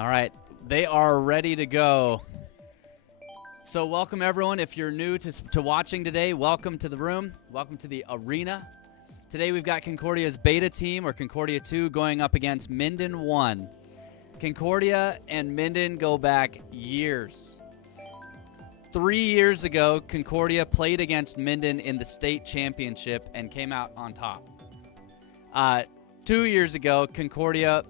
All right, they are ready to go. So welcome, everyone. If you're new to watching today, welcome to the room. Welcome to the arena. Today we've got Concordia's beta team, or Concordia 2, going up against Minden 1. Concordia and Minden go back years. 3 years ago, Concordia played against Minden in the state championship and came out on top. 2 years ago, Concordia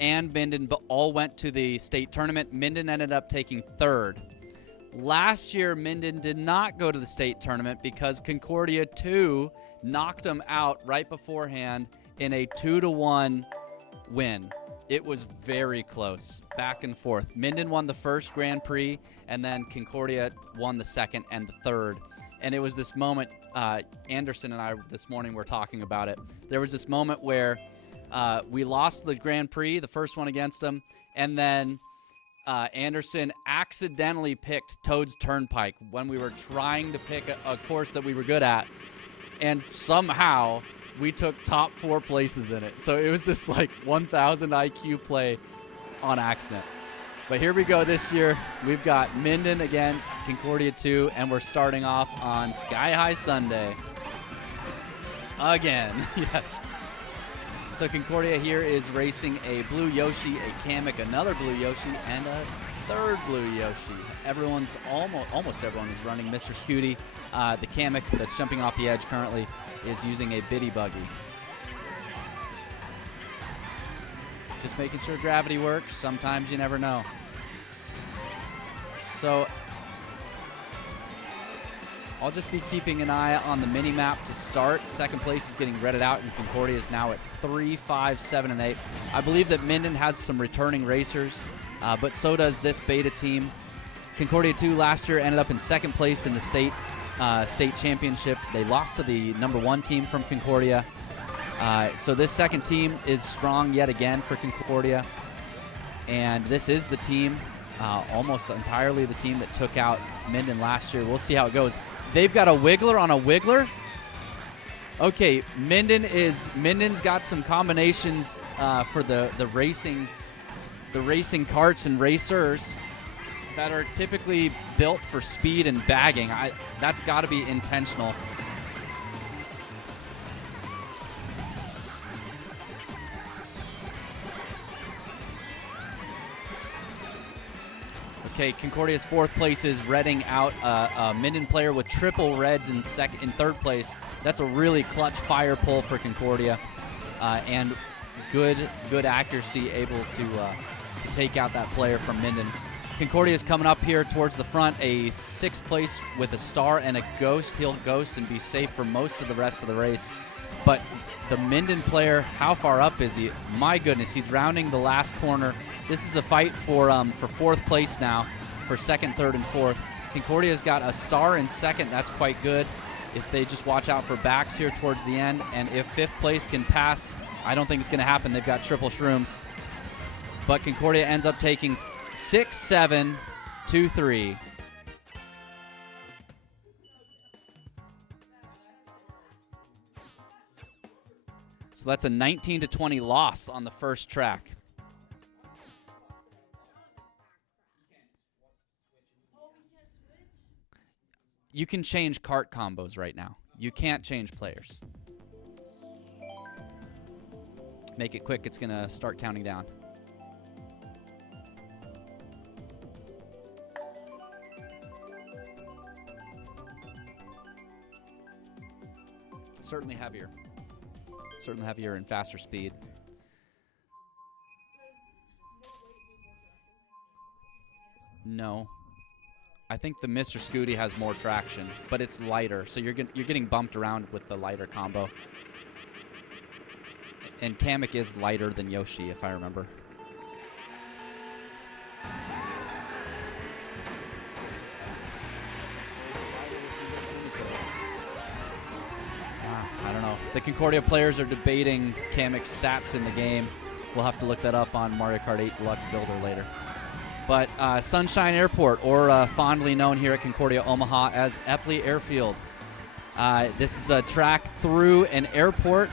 and Minden all went to the state tournament. Minden ended up taking third. Last year, Minden did not go to the state tournament because Concordia 2 knocked them out right beforehand in a 2-1 win. It was very close, back and forth. Minden won the first Grand Prix, and then Concordia won the second and the third. And it was this moment, Anderson and I this morning were talking about it. There was this moment where we lost the Grand Prix, the first one against them, and then Anderson accidentally picked Toad's Turnpike when we were trying to pick a course that we were good at, and somehow we took top 4 places in it. So it was this like 1,000 IQ play on accident. But here we go this year. We've got Minden against Concordia 2, and we're starting off on Sky High Sunday. Again, yes. So Concordia here is racing a blue Yoshi, a Kamek, another blue Yoshi, and a third blue Yoshi. Almost everyone is running Mr. Scooty. The Kamek that's jumping off the edge currently is using a biddy buggy. Just making sure gravity works. Sometimes you never know. So I'll just be keeping an eye on the mini-map to start. Second place is getting redded out, and Concordia is now at 3, 5, 7, and 8. I believe that Minden has some returning racers, but so does this beta team. Concordia 2 last year ended up in second place in the state championship. They lost to the number 1 team from Concordia. So this second team is strong yet again for Concordia. And this is the team, almost entirely the team that took out Minden last year. We'll see how it goes. They've got a wiggler on a wiggler. Okay, Minden's got some combinations for the racing carts and racers that are typically built for speed and bagging. That's got to be intentional. Okay, Concordia's 4th place is redding out a Minden player with triple reds in third place. That's a really clutch fire pull for Concordia, and good accuracy, able to take out that player from Minden. Concordia is coming up here towards the front, a 6th place with a star and a ghost. He'll ghost and be safe for most of the rest of the race. But the Minden player, how far up is he? My goodness, he's rounding the last corner. This is a fight for 4th place now, for 2nd, 3rd, and 4th. Concordia's got a star in 2nd. That's quite good if they just watch out for backs here towards the end. And if 5th place can pass, I don't think it's going to happen. They've got triple shrooms. But Concordia ends up taking 6, 7, 2, 3. So that's a 19-20 loss on the first track. You can change cart combos right now. You can't change players. Make it quick. It's going to start counting down. Certainly heavier. Certainly heavier and faster speed. No. I think the Mr. Scooty has more traction, but it's lighter, so you're getting bumped around with the lighter combo. And Kamek is lighter than Yoshi, if I remember. I don't know. The Concordia players are debating Kamek's stats in the game. We'll have to look that up on Mario Kart 8 Deluxe Builder later. But Sunshine Airport, or fondly known here at Concordia Omaha as Epley Airfield. This is a track through an airport.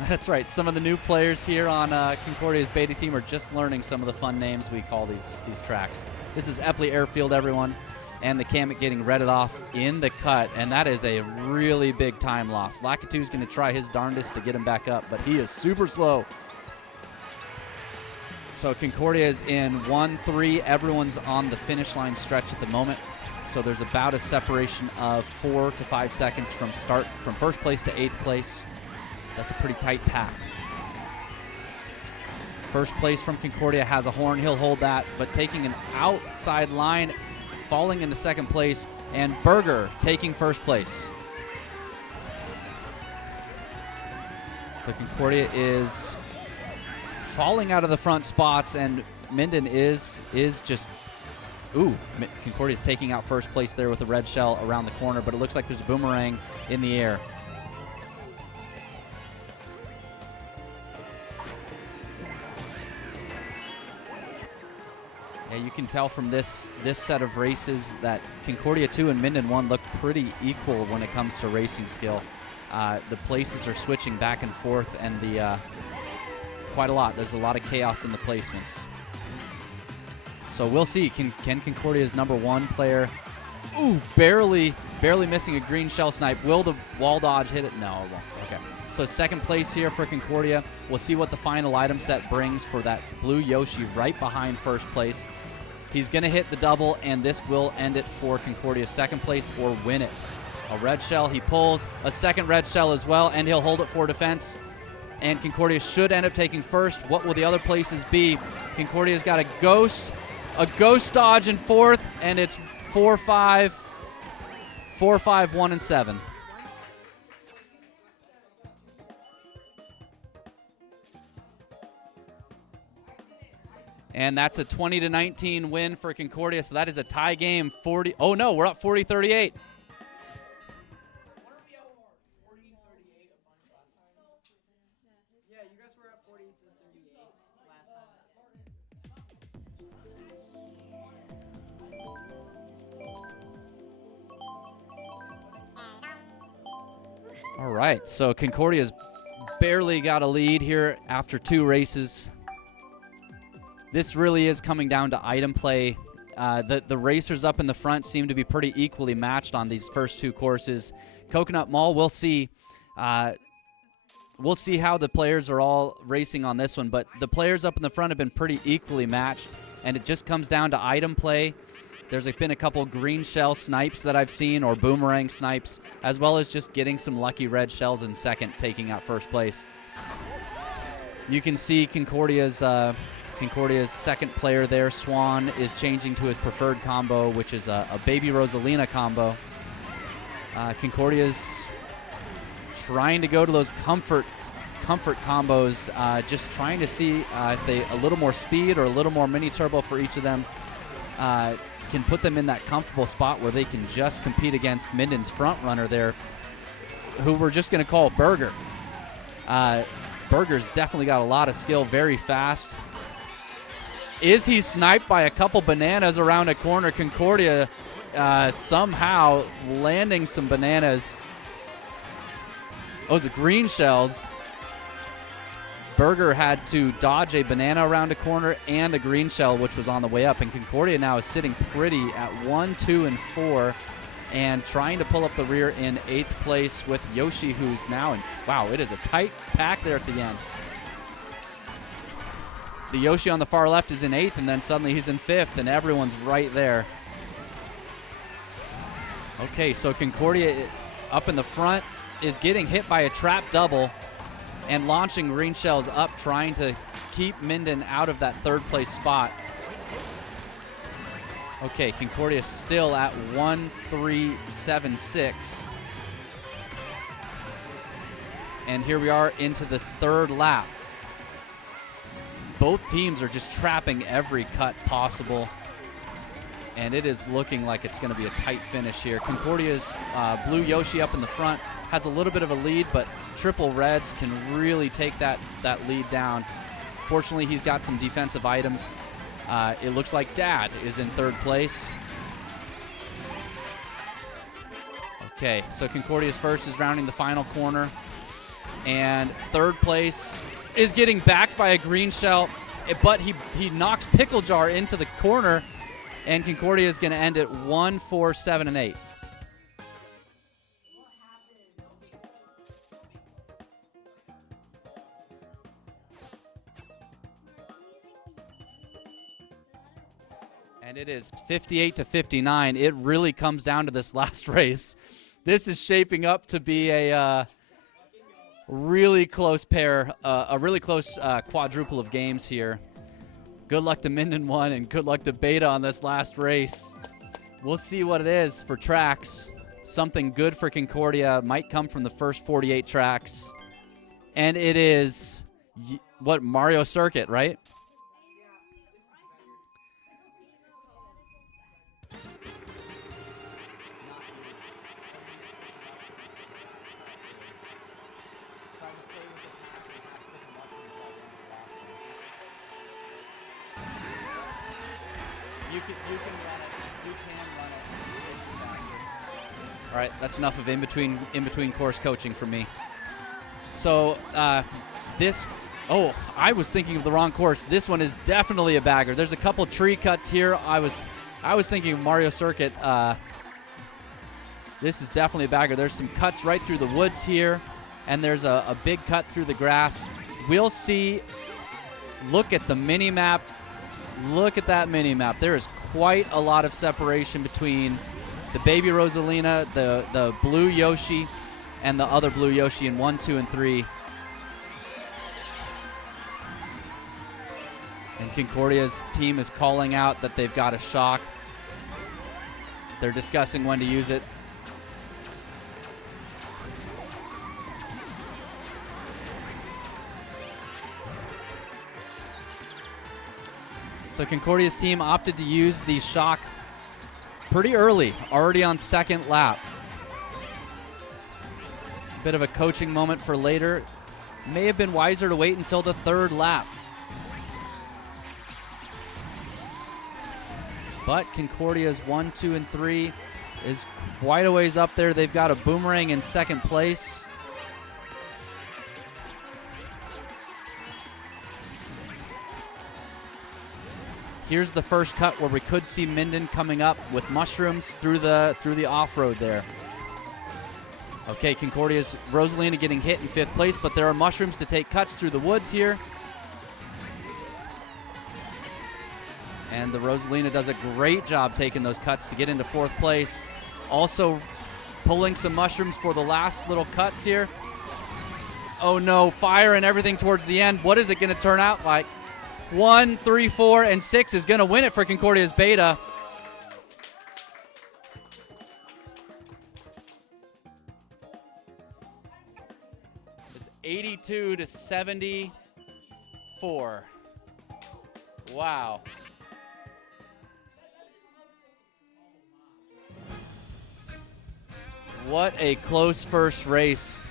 That's right. Some of the new players here on Concordia's beta team are just learning some of the fun names we call these tracks. This is Epley Airfield, everyone, and the Kamek getting redded off in the cut, and that is a really big time loss. Lakitu's going to try his darndest to get him back up, but he is super slow. So Concordia is in 1-3. Everyone's on the finish line stretch at the moment. So there's about a separation of 4 to 5 seconds from first place to 8th place. That's a pretty tight pack. First place from Concordia has a horn. He'll hold that, but taking an outside line, falling into second place, and Berger taking first place. So Concordia is falling out of the front spots, and Minden is just, Concordia's taking out first place there with the red shell around the corner, but it looks like there's a boomerang in the air. Yeah, you can tell from this set of races that Concordia 2 and Minden 1 look pretty equal when it comes to racing skill. The places are switching back and forth, and quite a lot. There's a lot of chaos in the placements. So we'll see. Can Concordia's number 1 player, barely missing a green shell snipe. Will the wall dodge hit it? No, it won't. Okay. So second place here for Concordia. We'll see what the final item set brings for that blue Yoshi right behind first place. He's going to hit the double, and this will end it for Concordia's second place or win it. A red shell, he pulls. A second red shell as well, and he'll hold it for defense. And Concordia should end up taking first. What will the other places be? Concordia's got a ghost dodge in fourth, and it's 4-5, 1, and 7. And that's a 20-19 win for Concordia, so that is a tie game. We're up 40-38. All right, so Concordia's barely got a lead here after 2 races. This really is coming down to item play. The racers up in the front seem to be pretty equally matched on these first 2 courses. Coconut Mall, we'll see. We'll see how the players are all racing on this one, but the players up in the front have been pretty equally matched, and it just comes down to item play. There's been a couple green shell snipes that I've seen, or boomerang snipes, as well as just getting some lucky red shells in second, taking out first place. You can see Concordia's second player there, Swan, is changing to his preferred combo, which is a Baby Rosalina combo. Concordia's trying to go to those comfort combos, just trying to see if they a little more speed or a little more mini turbo for each of them can put them in that comfortable spot where they can just compete against Minden's front runner there, who we're just going to call Berger. Berger's definitely got a lot of skill, very fast. Is he sniped by a couple bananas around a corner? Concordia somehow landing some bananas. Those are green shells. Berger had to dodge a banana around a corner and a green shell, which was on the way up. And Concordia now is sitting pretty at 1, 2, and 4 and trying to pull up the rear in 8th place with Yoshi, who's now in, wow, it is a tight pack there at the end. The Yoshi on the far left is in 8th, and then suddenly he's in 5th, and everyone's right there. Okay, so Concordia up in the front is getting hit by a trap double and launching green shells up, trying to keep Minden out of that 3rd place spot. Okay, Concordia still at 1-3-7-6. And here we are into the 3rd lap. Both teams are just trapping every cut possible, and it is looking like it's going to be a tight finish here. Concordia's blue Yoshi up in the front has a little bit of a lead, but triple reds can really take that lead down. Fortunately, he's got some defensive items. It looks like Dad is in 3rd place. Okay, so Concordia's first is rounding the final corner. And third place is getting backed by a green shell, but he knocks Pickle Jar into the corner, and Concordia is going to end at 1, 4, 7, and 8. And it is 58-59. It really comes down to this last race. This is shaping up to be a really close pair, a really close quadruple of games here. Good luck to Minden 1 and good luck to Beta on this last race. We'll see what it is for tracks. Something good for Concordia might come from the first 48 tracks. And it is, what, Mario Circuit, right? You can run it. You can run it. All right, that's enough of in between course coaching for me. So this, oh, I was thinking of the wrong course. This one is definitely a bagger. There's a couple tree cuts here. I was thinking of Mario Circuit. This is definitely a bagger. There's some cuts right through the woods here, and there's a big cut through the grass. We'll see. Look at the mini map. Look at that mini map. There is quite a lot of separation between the baby Rosalina, the blue Yoshi, and the other blue Yoshi in 1, 2, and 3. And Concordia's team is calling out that they've got a shock. They're discussing when to use it. So Concordia's team opted to use the shock pretty early, already on second lap. Bit of a coaching moment for later. May have been wiser to wait until the third lap. But Concordia's 1, 2, and 3 is quite a ways up there. They've got a boomerang in second place. Here's the first cut where we could see Minden coming up with mushrooms through the off-road there. Okay, Concordia's Rosalina getting hit in fifth place, but there are mushrooms to take cuts through the woods here. And the Rosalina does a great job taking those cuts to get into fourth place. Also pulling some mushrooms for the last little cuts here. Oh no, fire and everything towards the end. What is it going to turn out like? 1, 3, 4, and 6 is going to win it for Concordia's Beta. It's 82-74. Wow. What a close first race.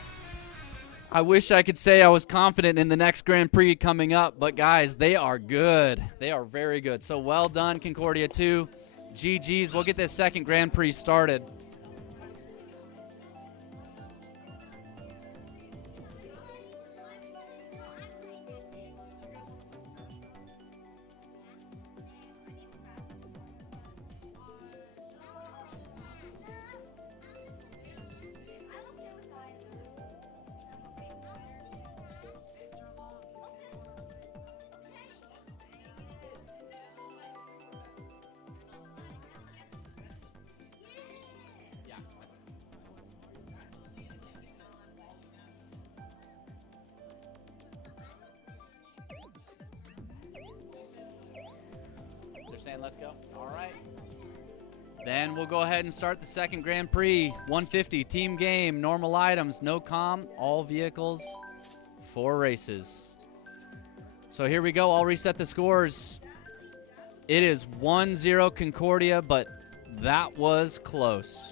I wish I could say I was confident in the next Grand Prix coming up, but guys, they are good. They are very good. So well done, Concordia 2. GG's. We'll get this second Grand Prix started. Saying let's go. All right. Then we'll go ahead and start the second Grand Prix. 150 team game, normal items, no comm, all vehicles, 4 races. So here we go. I'll reset the scores. It is 1-0 Concordia, but that was close.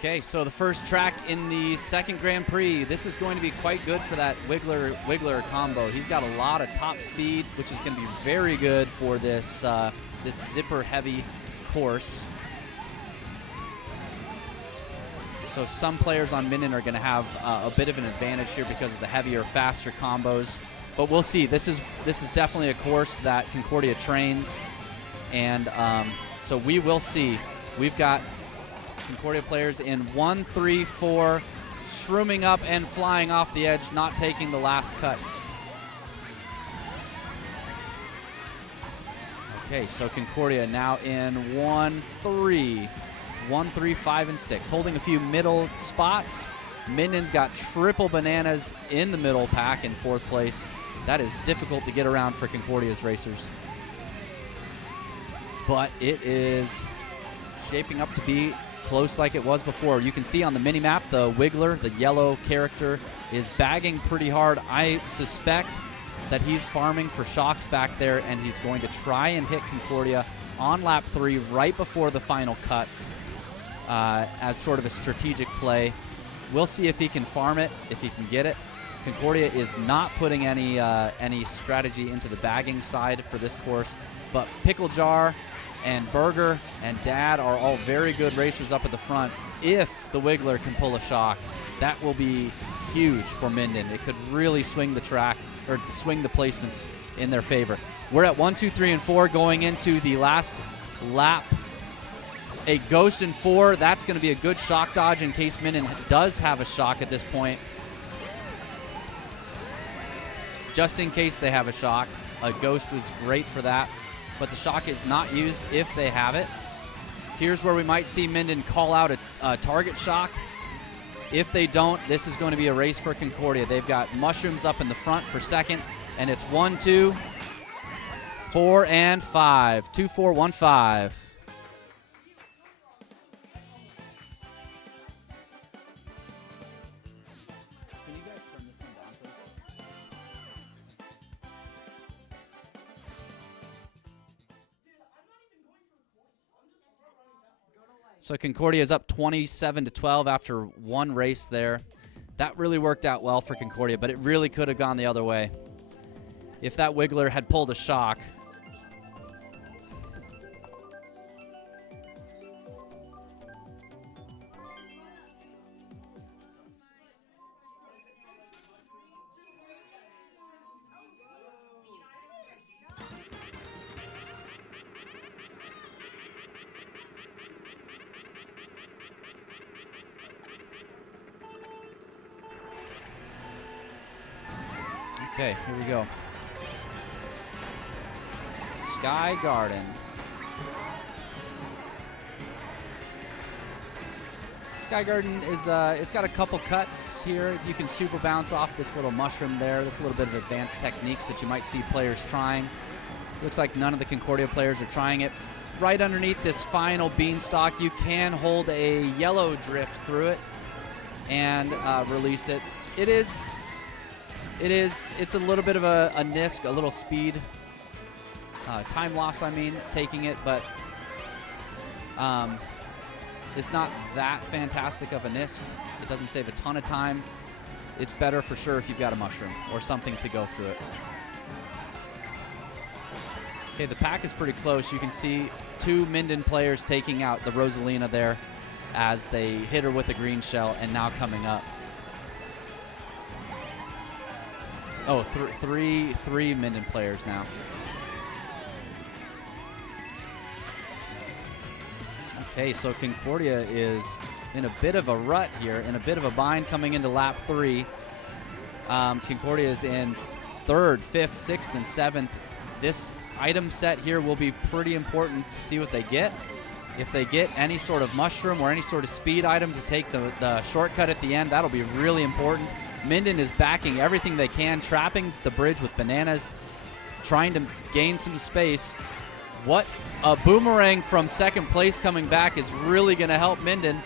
Okay, so the first track in the second Grand Prix. This is going to be quite good for that Wiggler combo. He's got a lot of top speed, which is going to be very good for this this zipper-heavy course. So some players on Minden are going to have a bit of an advantage here because of the heavier, faster combos. But we'll see. This is definitely a course that Concordia trains, and so we will see. We've got Concordia players in 1, 3, 4, shrooming up and flying off the edge, not taking the last cut. Okay, so Concordia now in 1, 3, 1, 3, 5, and 6, holding a few middle spots. Minden's got triple bananas in the middle pack in 4th place. That is difficult to get around for Concordia's racers. But it is shaping up to be close like it was before. You can see on the mini-map the Wiggler, the yellow character, is bagging pretty hard. I suspect that he's farming for shocks back there, and he's going to try and hit Concordia on lap 3 right before the final cuts as sort of a strategic play. We'll see if he can farm it, if he can get it. Concordia is not putting any strategy into the bagging side for this course, but Pickle Jar and Burger and Dad are all very good racers up at the front. If the Wiggler can pull a shock, that will be huge for Minden. It could really swing the track, or swing the placements in their favor. We're at 1, 2, 3, and 4 going into the last lap. A Ghost in 4, that's going to be a good shock dodge in case Minden does have a shock at this point. Just in case they have a shock, a Ghost was great for that. But the shock is not used if they have it. Here's where we might see Minden call out a target shock. If they don't, this is going to be a race for Concordia. They've got Mushrooms up in the front for second, and it's 1, 2, 4, and 5. 2, 4, 1, 5. So Concordia is up 27-12 after one race there. That really worked out well for Concordia, but it really could have gone the other way. If that Wiggler had pulled a shock. Okay, here we go. Sky Garden. Sky Garden is it's got a couple cuts here. You can super bounce off this little mushroom there. That's a little bit of advanced techniques that you might see players trying. Looks like none of the Concordia players are trying it. Right underneath this final beanstalk, you can hold a yellow drift through it and release it. It's a little bit of a NISC, a little speed, time loss, I mean, taking it, but it's not that fantastic of a NISC. It doesn't save a ton of time. It's better for sure if you've got a mushroom or something to go through it. Okay, the pack is pretty close. You can see two Minden players taking out the Rosalina there as they hit her with a green shell and now coming up. Oh, three Minden players now. Okay, so Concordia is in a bit of a rut here, in a bit of a bind coming into lap 3. Concordia is in 3rd, 5th, 6th, and 7th. This item set here will be pretty important to see what they get. If they get any sort of mushroom or any sort of speed item to take the shortcut at the end, that'll be really important. Minden is backing everything they can, trapping the bridge with bananas, trying to gain some space. What a boomerang from second place coming back is really going to help Minden.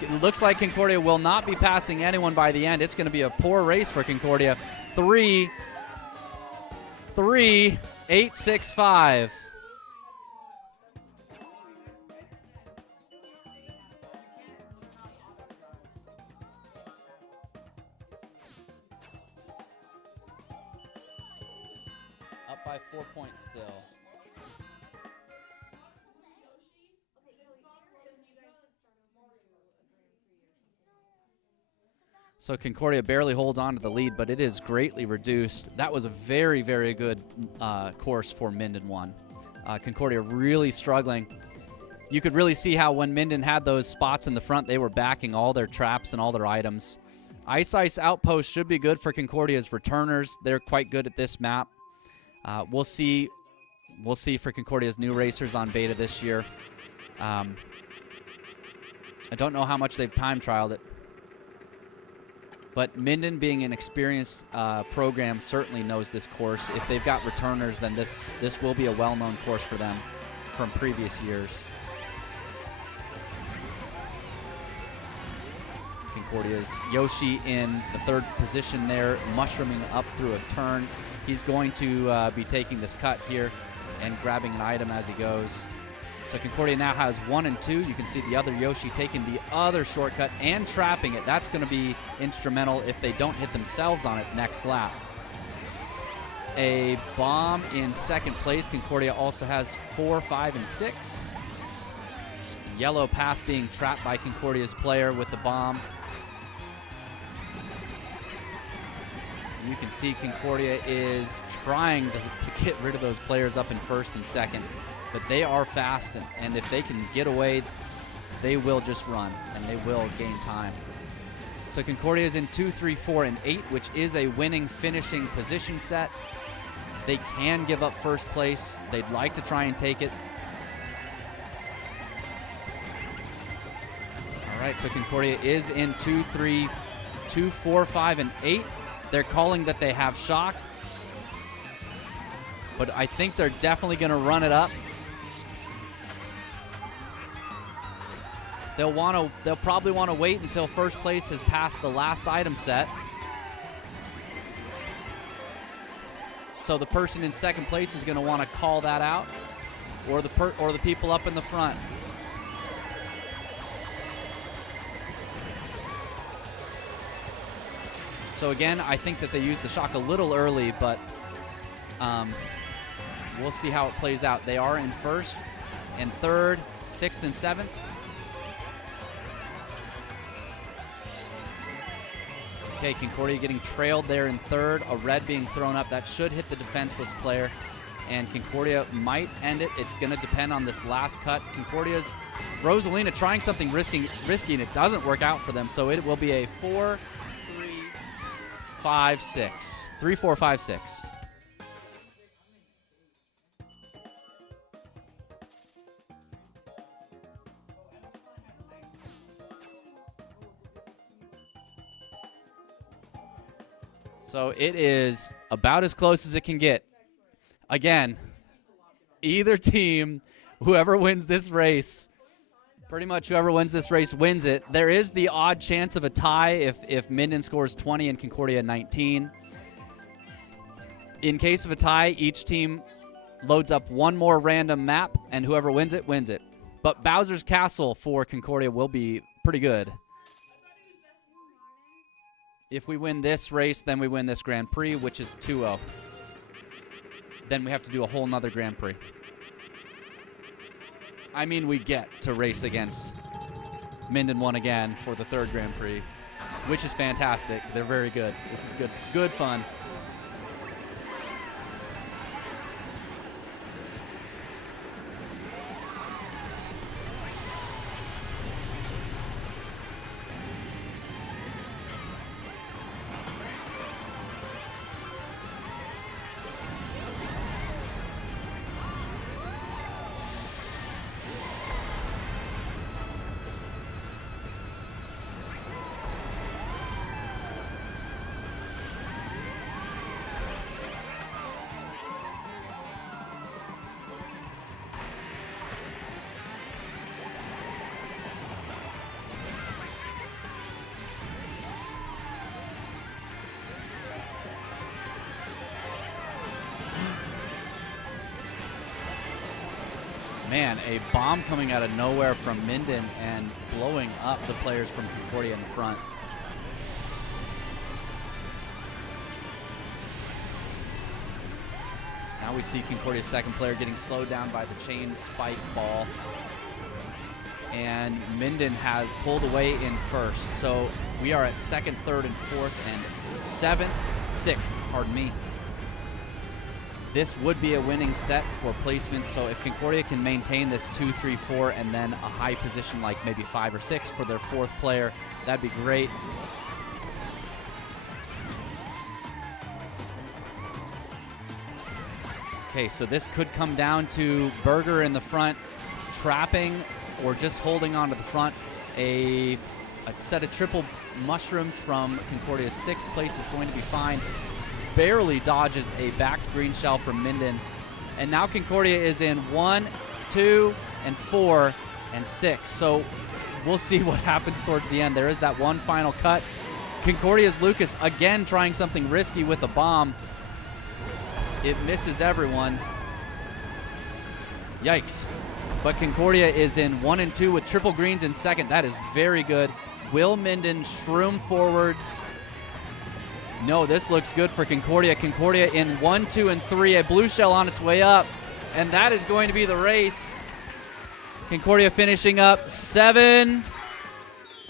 It looks like Concordia will not be passing anyone by the end. It's going to be a poor race for Concordia. 3, 8, 6, 5. by 4 points still. So Concordia barely holds on to the lead, but it is greatly reduced. That was a very, very good course for Minden 1. Concordia really struggling. You could really see how when Minden had those spots in the front, they were backing all their traps and all their items. Ice Outpost should be good for Concordia's returners. They're quite good at this map. We'll see for Concordia's new racers on beta this year. I don't know how much they've time trialed it. But Minden, being an experienced program, certainly knows this course. If they've got returners, then this will be a well-known course for them from previous years. Concordia's Yoshi in the 3rd position there, mushrooming up through a turn. He's going to be taking this cut here and grabbing an item as he goes. So Concordia now has 1 and 2. You can see the other Yoshi taking the other shortcut and trapping it. That's going to be instrumental if they don't hit themselves on it next lap. A bomb in 2nd place. Concordia also has 4, 5, and 6. Yellow path being trapped by Concordia's player with the bomb. You can see Concordia is trying to get rid of those players up in 1st and 2nd. But they are fast, and if they can get away, they will just run, and they will gain time. So Concordia is in 2, 3, 4, and 8, which is a winning finishing position set. They can give up 1st place. They'd like to try and take it. All right, so Concordia is in 2, 3, 2, 4, 5, and 8. They're calling that they have shock, but I think they're definitely going to run it up. They'll probably want to wait until 1st place has passed the last item set. So the person in 2nd place is going to want to call that out, or the people up in the front. So again, I think that they used the shock a little early, but we'll see how it plays out. They are in 1st and 3rd, 6th and 7th. Okay, Concordia getting trailed there in 3rd. A red being thrown up. That should hit the defenseless player. And Concordia might end it. It's going to depend on this last cut. Concordia's Rosalina trying something risky, and it doesn't work out for them. So it will be a 4, 3, 5, 6. 3, 4, 5, 6. So it is about as close as it can get. Again, either team, whoever wins this race, pretty much whoever wins this race wins it. There is the odd chance of a tie if Minden scores 20 and Concordia 19. In case of a tie, each team loads up one more random map, and whoever wins it, wins it. But Bowser's Castle for Concordia will be pretty good. If we win this race, then we win this Grand Prix, which is 2-0. Then we have to do a whole nother Grand Prix. I mean, we get to race against Minden 1 again for the 3rd Grand Prix, which is fantastic. They're very good. This is good, good fun. Man, a bomb coming out of nowhere from Minden and blowing up the players from Concordia in the front. So Now we see Concordia's second player getting slowed down by the chain spike ball. And Minden has pulled away in first. So we are at second, third, and fourth, and sixth, pardon me. This would be a winning set for placements, so if Concordia can maintain this 2, 3, 4, and then a high position like maybe 5 or 6 for their fourth player, that'd be great. Okay, so this could come down to Berger in the front, trapping or just holding on to the front. A set of triple mushrooms from Concordia's sixth place is going to be fine. Barely dodges a back green shell from Minden. And now Concordia is in 1, 2, and 4, and 6. So we'll see what happens towards the end. There is that one final cut. Concordia's Lucas again trying something risky with a bomb. It misses everyone. Yikes. But Concordia is in 1 and 2 with triple greens in second. That is very good. Will Minden shroom forwards? No, this looks good for Concordia. Concordia in 1, 2, and 3. A blue shell on its way up. And that is going to be the race. Concordia finishing up 7,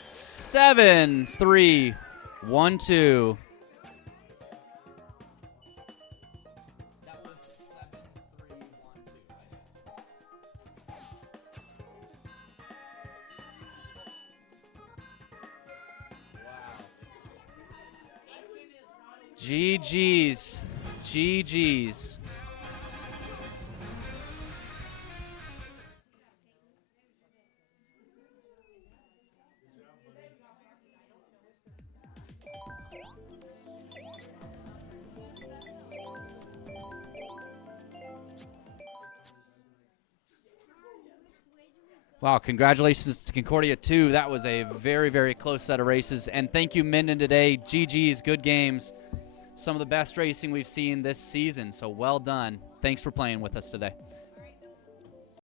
3, 1, 2. GG's. GG's. Wow, congratulations to Concordia 2. That was a very, very close set of races. And thank you, Minden, today. GG's, good games. Some of the best racing we've seen this season, so well done. Thanks for playing with us today.